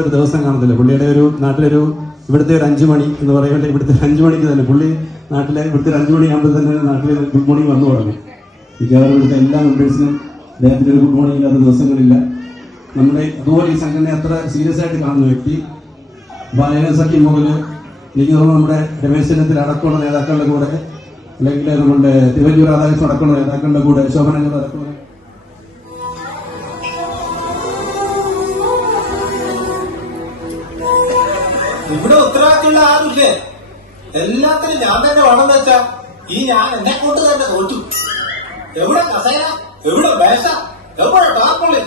ഒരു ദിവസം കാണത്തില്ല. പുള്ളിയുടെ ഒരു നാട്ടിലൊരു ഇവിടുത്തെ ഒരു 5 മണി എന്ന് പറയുമ്പോൾ ഇവിടുത്തെ 5 മണിക്ക് തന്നെ പുള്ളി നാട്ടിലെ ഇവിടുത്തെ 5 മണിയാകുമ്പോൾ തന്നെ നാട്ടിൽ ഗുഡ് മോർണിംഗ് വന്നു തുടങ്ങി. മിക്കവാറും ഇവിടുത്തെ എല്ലാ മെമ്പേഴ്സിനും അദ്ദേഹത്തിന് ഒരു ഗുഡ് മോർണിംഗ് ഇല്ലാത്ത ദിവസങ്ങളില്ല. നമ്മുടെ അതുപോലെ ഈ സംഘടനയെ അത്ര സീരിയസ് ആയിട്ട് കാണുന്ന വ്യക്തി ബാലസഖ്യം മുതൽ എനിക്ക് തോന്നുന്നു നമ്മുടെ രമേശ് ചെന്നിത്തല അടക്കമുള്ള നേതാക്കളുടെ കൂടെ, അല്ലെങ്കിൽ നമ്മുടെ തിരുവഞ്ചൂർ രാധാകൃഷ്ണൻ അടക്കമുള്ള നേതാക്കളുടെ കൂടെ, ശോഭന അടക്കമുള്ള ഇവിടെ ഉത്തരവാദിത്തമുള്ള ആരുമില്ലേ? എല്ലാത്തിനും ഞാൻ തന്നെ വേണമെന്ന് വെച്ചാ ഞാൻ എന്നെ കൊണ്ട് തന്നെ തോറ്റു. എവിടെ കസേര, എവിടെ മേശ, എവിടെ ടാർപോളി?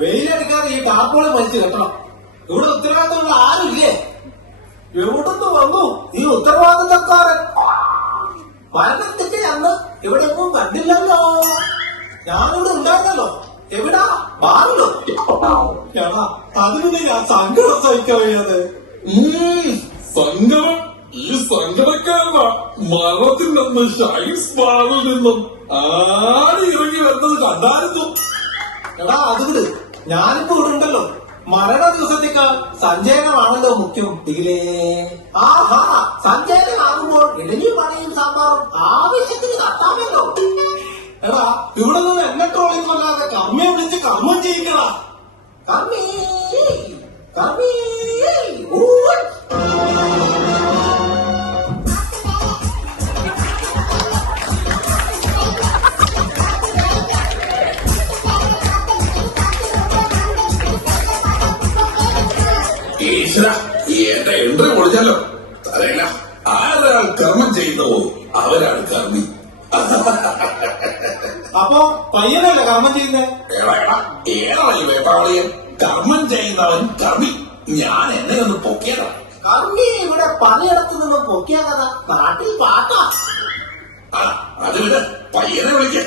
വെയിലടിക്കാതെ ഈ ടാർപോളി വലിച്ചു കെട്ടണം. ഇവിടെ ഉത്തരവാദിത്തമുള്ള ആരുമില്ലേ? എവിടുന്ന് വന്നു ഈ ഉത്തരവാദിത്തക്കാരൻ? മരണത്തിന്റെ അന്ന് ഇവിടെ ഒന്നും കണ്ടില്ലല്ലോ. ഞാനിവിടെ ഉണ്ടായിരുന്നല്ലോ. എവിടാ? ബാറിലോ? ചേട്ടാ, അതിന് ഞാൻ സങ്കടം സഹിക്കാൻ വയ്യാതെ. സങ്കടം? ഈ സങ്കടക്കാരന മരണത്തിൽ നിന്ന് ഷൈൻസ് ബാറിൽ നിന്നും ആടി ഇറങ്ങി വരുന്നത് കണ്ടായിരുന്നു. എടാ അത് വിട്, ഞാനിപ്പോ ഇവിടെ ഉണ്ടല്ലോ. മരണ ദിവസത്തേക്ക് സഞ്ചയനമാണല്ലോ മുഖ്യം. ഇതിലേ ആഹാ, സഞ്ചയനമാകുമ്പോൾ ഇഡലിയും പണിയും സാമ്പാറും ആവശ്യത്തിന് തട്ടാമല്ലോ. എടാ ഇവിടെ നിന്ന് എന്നെ ട്രോളിങ് കൊല്ലാതെ കർമ്മയെ വിളിച്ച് കർമ്മം ചെയ്യിക്കടാ. കർമ്മേ കർമ്മേ ഈശ്വര, എന്റെ എൻട്രി പൊളിച്ചല്ലോ. തരയില്ല, ആരാൾ കർമ്മം ചെയ്തോ അവരാണ് കർമ്മി. അപ്പൊ പയ്യനല്ലേ കർമ്മം ചെയ്യുന്നേ? ഏതായി വേട്ടാളിയൻ? കർമ്മം ചെയ്യുന്നവൻ കർമ്മി. ഞാൻ എന്നെ ഒന്ന് പൊക്കിയതാ. കർമ്മി ഇവിടെ പലയിടത്തു നിന്നും പൊക്കിയ കഥ നാട്ടിൽ പാട്ടാ. അത് വിട്, പയ്യനെ വിളിക്ക.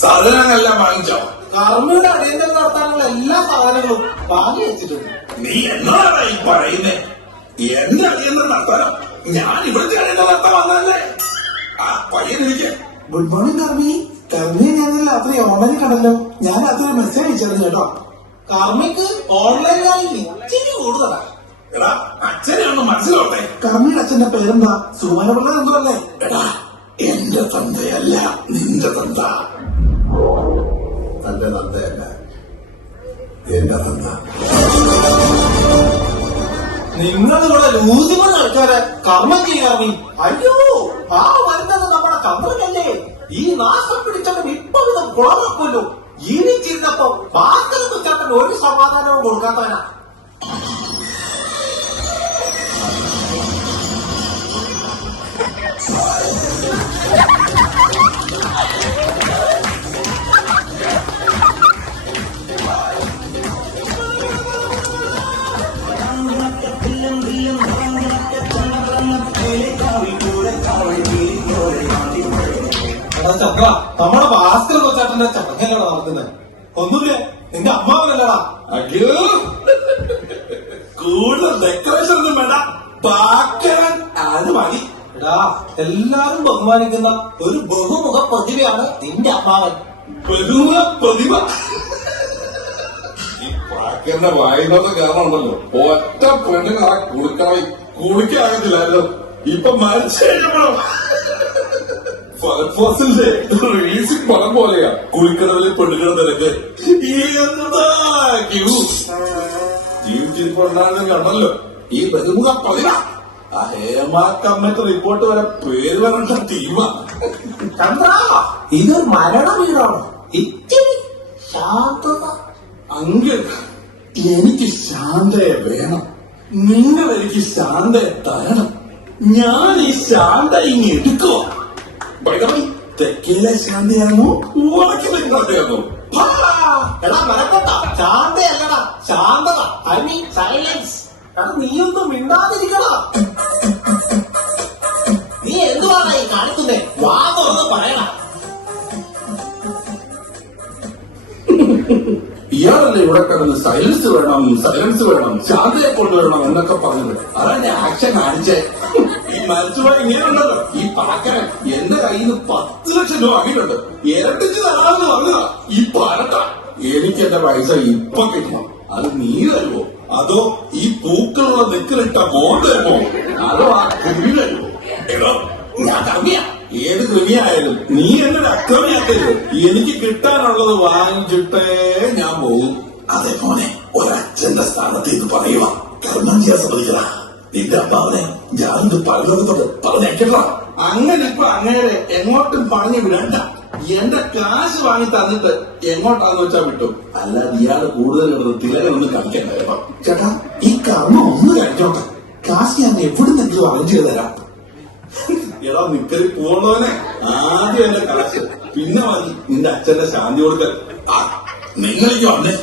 സാധനങ്ങളെല്ലാം വാങ്ങിച്ചോ? കർമ്മിയുടെ അടിയന്തര നടത്താനുള്ള എല്ലാ സാധനങ്ങളും വാങ്ങി വെച്ചിട്ടുണ്ട്. നീ എന്നോടാ ഈ പറയുന്നേ? എന്റെ അടിയന്തര നടത്താനോ? ഞാൻ ഇവിടുത്തെ അടിയന്തര നടത്താൻ വന്നതല്ലേ? ആ പയ്യനിരിക്കെ. Good morning കർമ്മി. കർമ്മിയെ ഞാൻ രാത്രി ഓൺലൈനിൽ കണ്ടല്ലോ. ഞാൻ രാത്രി മെസ്സേജ് അയച്ചിരുന്നു കേട്ടോ. കർമ്മിക്ക് ഓൺലൈനായി ഇച്ചിരി കൂടുതലാ. എടാ, അച്ഛനെ ഒന്ന് മനസ്സിലോട്ടെ. കർമ്മിയുടെ അച്ഛന്റെ പേരെന്താ? സുമാനപിള്ള എന്തോ അല്ലേ? എടാ, എന്റെ തന്തയല്ല, നിന്റെ തന്ത. തന്റെ തന്തയല്ല, എന്റെ തന്ത. നിങ്ങളിവിടെ ലൂസിമൻ ആൾക്കാരെ കർമ്മം ചെയ്യാമി. അയ്യോ, ആ വരുന്നത് നമ്മുടെ ചന്ദ്രനല്ലേ? ഈ നാശം പിടിച്ചവൻ ഇപ്പൊ ഇത് കുളമാക്കുമല്ലോ. ജീവിച്ചിരുന്നപ്പോ ഭാസ്കരൻ ചേട്ടൻ ഒരു സമാധാനവും കൊടുക്കാത്തവനാ. എടാ ചക്ര, നമ്മുടെ ഭാസ്കരൻ ചേട്ടന്റെ ചടങ്ങല്ലടാ നടക്കുന്നത്. ഒന്നുമില്ലേ, നിന്റെ അമ്മാവനല്ലടാ. അയ്യോ, കൂടുതൽ ഡെക്കറേഷൻ ഒന്നും വേണ്ട. പാക്കരൻ അത് മതി. എടാ, എല്ലാരും ബഹുമാനിക്കുന്ന ഒരു ബഹുമുഖ പ്രതിഭയാണ് നിന്റെ അമ്മാവൻ. ബഹുമുഖ പ്രതിഭ. ഈ പാക്കറിന്റെ വായുന്നത് കാരണം ഉണ്ടല്ലോ, ഒറ്റ പെണ്ണിന് ആ കുളിക്കാകത്തില്ലായിരുന്നു. ഇപ്പൊ മരിച്ചു കഴിഞ്ഞപ്പോഴും ഫാസിലിന്റെ റിലീസിംഗ് പടം പോലെയാ കുളിക്കടവിലെ പെണ്ണുങ്ങളുടെ തിരക്ക്. എന്താ ജീവിച്ചിരിപ്പുണ്ടാകുന്ന കണ്ടല്ലോ ഈ ബഹുമുഖ പ്രതിഭ. ആ ഹേമ കമ്മിറ്റി റിപ്പോർട്ട് വരെ പേര് വരേണ്ട ടീമാ. ചന്ദ്ര, ഇത് മരണ വീടാണ്. ഇത്തിരി ശാന്തത. അങ്കിൾ, എനിക്ക് ശാന്തയെ വേണം. നിങ്ങൾ എനിക്ക് ശാന്തയെ തരണം. ഞാൻ ഈ ശാന്ത ഇനി എടുക്കുക. തെക്കിലെ ശാന്തയാണോ വടക്കിലെ ശാന്തയാണോ? എടാ മരപ്പെട്ട, ശാന്തയല്ലടാ, ശാന്തത. I mean silence. എടാ നീയൊന്നും മിണ്ടാതിരിക്കടാ. നീ എന്തുവാണ് ഈ കാണിക്കുന്നേ? വാ തുറന്ന് പറയണ. ഇയാളല്ലേ ഇവിടെ കിടന്ന് സൈലൻസ് വേണം, സൈലൻസ് വേണം, ശാന്തയെ കൊണ്ടുവരണം എന്നൊക്കെ പറഞ്ഞത്. അതെന്റെ ആക്ഷൻ കാണിച്ചേ. ഈ മരിച്ചുപോയ ഇങ്ങനെയുണ്ടല്ലോ ഈ പാക്കരൻ എന്റെ കയ്യിൽ നിന്ന് 10 ലക്ഷം രൂപ വാങ്ങിയിട്ടുണ്ട്. ഇരട്ടിച്ച് തരാമെന്ന് പറഞ്ഞതാ ഈ പരട്ട. എനിക്ക് എന്റെ പൈസ ഇപ്പൊ കിട്ടണം. അത് നീ തരുമോ, അതോ ഈ പൂക്കളുള്ള നെക്കിലിട്ട മോൻ തരുമോ, അതോ ആ കൃമി തരുമോ? എടോ, ഞാൻ കമ്മിയാ. ഏത് കൃമിയായാലും നീ എന്നെ അക്രമിയാക്കരുത്. എനിക്ക് കിട്ടാനുള്ളത് വാങ്ങിച്ചിട്ടേ ഞാൻ പോകും. അതേപോലെ ഒരച്ഛന്റെ സ്ഥാനത്ത് ഇത് പറയുക. കർമ്മം ചെയ്യാൻ സമ്മതിക്കല. നിന്റെ അമ്മാവനെ ഞാനിത് പലരോടത്തോട് പറഞ്ഞേക്കണ്ട. അങ്ങനെ ഇപ്പൊ അങ്ങനെ എങ്ങോട്ടും പറഞ്ഞു വിടണ്ട. എന്റെ കാശ് വാങ്ങി തന്നിട്ട് എങ്ങോട്ടാന്ന് വെച്ചാ വിട്ടു. അല്ലാതെ ഇയാള് കൂടുതൽ കിടന്ന് തിലകൊന്നും കളിക്കണ്ട കേട്ടോ. ചേട്ടാ, ഈ കർമ്മം ഒന്ന് കഴിഞ്ഞോട്ടെ. കാശ് ഞാൻ എവിടുന്നെങ്കിലും അറേഞ്ച് ചെയ്ത് തരാം. എടാ നിക്കറി പോകണ്ടവനെ ആദ്യം എന്റെ കാശ്, പിന്നെ മതി നിന്റെ അച്ഛന്റെ ശാന്തി കൊടുക്കൽ. നിങ്ങളിക്ക് വന്നേ.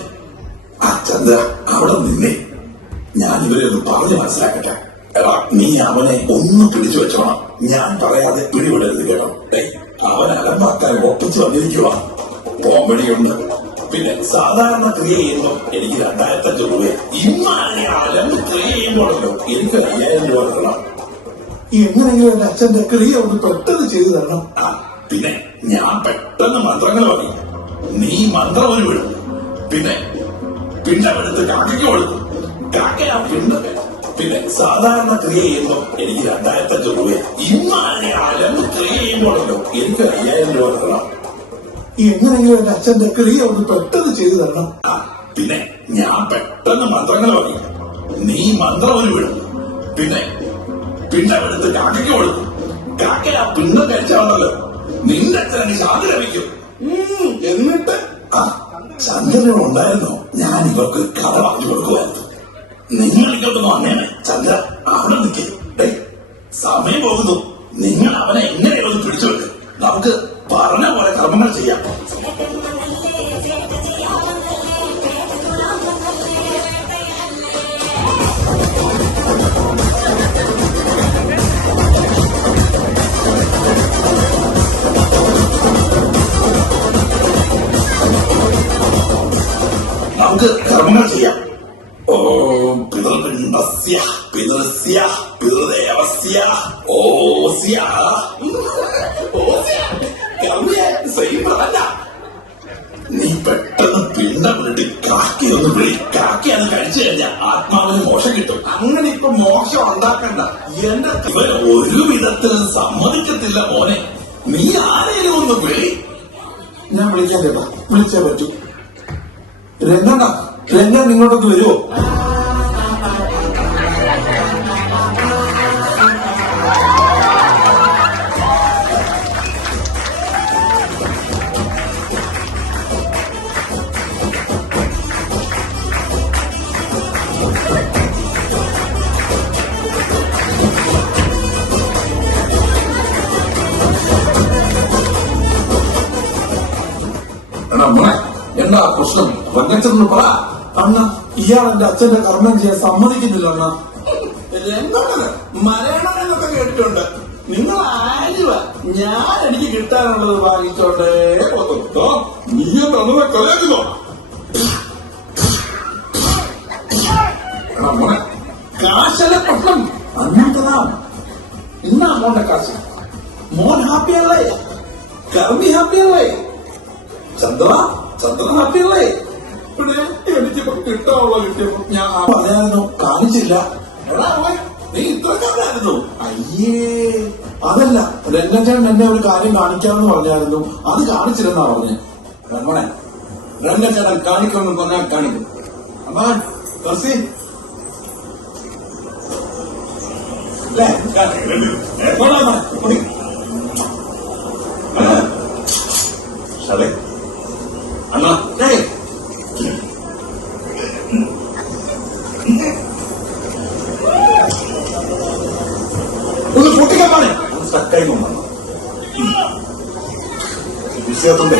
അച്ഛന്ത അവിടെ നിന്നേ. ഞാൻ ഇവരെ ഒന്ന് പറഞ്ഞ് മനസ്സിലാക്കട്ടെ. എടാ, നീ അവനെ ഒന്ന് പിടിച്ചു വെച്ചോണം. ഞാൻ പറയാതെ പിടിവിടരുത് കേട്ടോ. അവൻ അലമ്പാക്കാൻ ഒപ്പിച്ച് വന്നിരിക്കുക. കോമഡിയുണ്ട്. പിന്നെ സാധാരണ ക്രിയ ചെയ്യുമ്പോൾ എനിക്ക് 2500 രൂപ. ഇന്നാലും ക്രിയ ചെയ്യുമ്പോഴല്ലോ എനിക്ക് 5000 രൂപ തരണം. എങ്ങനെയെങ്കിലും എന്റെ അച്ഛന്റെ ക്രിയ ഒന്ന് പെട്ടെന്ന് ചെയ്തു തരണം. പിന്നെ ഞാൻ പെട്ടെന്ന് മന്ത്രങ്ങൾ പറയും, നീ മന്ത്രം ഒരു വിടും. പിന്നെ പിണ്ടമെടുത്ത് കാക്കയ്ക്ക് കൊടുക്കും, കാക്ക ആ പിണ്ടം. പിന്നെ സാധാരണ ക്രിയ ചെയ്യുമ്പോൾ എനിക്ക് 2500 രൂപ. ഇന്നാലും ക്രിയ ചെയ്യുമ്പോഴല്ലോ എനിക്ക് 5000 രൂപ തരണം. എങ്ങനെയെങ്കിലും എന്റെ അച്ഛന്റെ ക്രിയ ഒന്ന് പെട്ടെന്ന് ചെയ്തു തരണം. പിന്നെ ഞാൻ പെട്ടെന്ന് മന്ത്രങ്ങൾ പറയും, നീ മന്ത്രം ഒരു വിടും. പിന്നെ പിണ്ടമെടുത്ത് കാക്കയ്ക്ക് കൊടുക്കും, കാക്ക ആ പിണ്ടം കഴിച്ചാണല്ലോ നിന്റെ അച്ഛനെ ശാന്തി ലഭിക്കും. എന്നിട്ട് ചന്ദ്രൻ ഉണ്ടായിരുന്നോ, ഞാൻ ഇവർക്ക് കഥ പറഞ്ഞു കൊടുക്കുമായിരുന്നു. നിങ്ങൾ ഇങ്ങോട്ടൊന്നും വന്നേനെ. ചന്ദ്ര അവിടെ നിൽക്കേ, സമയം പോകുന്നു. നിങ്ങൾ അവനെ എങ്ങനെയൊന്ന് പിടിച്ചു വെക്ക്. നമുക്ക് പറഞ്ഞ പോലെ കർമ്മങ്ങൾ ചെയ്യാം. നമുക്ക് കർമ്മങ്ങൾ ചെയ്യാം. ഓം പിതൃപിണ്ഡസ്യ പിതൃസ്യ പിതൃദേവസ്യ ഓസ്യ നീ പെട്ടെന്ന് പിണ്ടം വിട്ടി കാക്കയൊന്ന് വിളി. കാക്കയാണ് കഴിച്ചു കഴിഞ്ഞാൽ ആത്മാവിന് മോശം കിട്ടും. അങ്ങനെ ഇപ്പൊ മോശം ഉണ്ടാക്കണ്ട. എന്റെ ഇവർ ഒരു വിധത്തിൽ സമ്മതിക്കത്തില്ല മോനെ. നീ ആരെയും ഒന്ന് വിളി. ഞാൻ വിളിക്കാൻ ചേട്ടാ, വിളിച്ചേ പറ്റൂ. രംഗണ്ണ, രംഗൻ ഇങ്ങോട്ടൊന്ന് വരുമോ? എന്താ പ്രശ്നം? വന്നച്ചെന്ന് പറ. അണ്ണ, ഇയാൾ എന്റെ അച്ഛന്റെ കർമ്മം ചെയ്യാൻ സമ്മതിക്കുന്നില്ല അണ്ണ. മലയാളം എന്നൊക്കെ കേട്ടിട്ടുണ്ട്. നിങ്ങൾ ആരുവ? ഞാൻ എനിക്ക് കിട്ടാനുള്ളത് വാങ്ങിച്ചോണ്ടേ പോകുന്നു. നീ തന്നത് കളയാകുന്നോ? കാശല്ല പ്രശ്നം. അന്നത്തതാ ഇന്നാ മോന്റെ കാശ്. മോൻ ഹാപ്പിയല്ലേ? കർമ്മി ഹാപ്പിയല്ലേ? ചന്ദ്ര ഹാപ്പിയല്ലേ? ഇവിടെ എനിക്കിപ്പോ കിട്ടാനുള്ള കിട്ടിയപ്പോ ഞാൻ പറയാനോ കാണിച്ചില്ല. നീ ഇത്രക്കാരായിരുന്നു. അയ്യേ, അതല്ല, രംഗച്ചേട്ടൻ എന്നെ ഒരു കാര്യം കാണിക്കാമെന്ന് പറഞ്ഞായിരുന്നു. അത് കാണിച്ചില്ലെന്നാ പറഞ്ഞേ. രമണെ, രംഗച്ചേട്ടൻ കാണിക്കുമെന്ന് പറഞ്ഞാൽ കാണിക്കും. അമ്മാ കർസി അണ്ണാ ഒന്ന് പൊട്ടിക്കാൻ പാടേ സക്കായി കൊണ്ടാണ് വിഷയത്തുണ്ട്.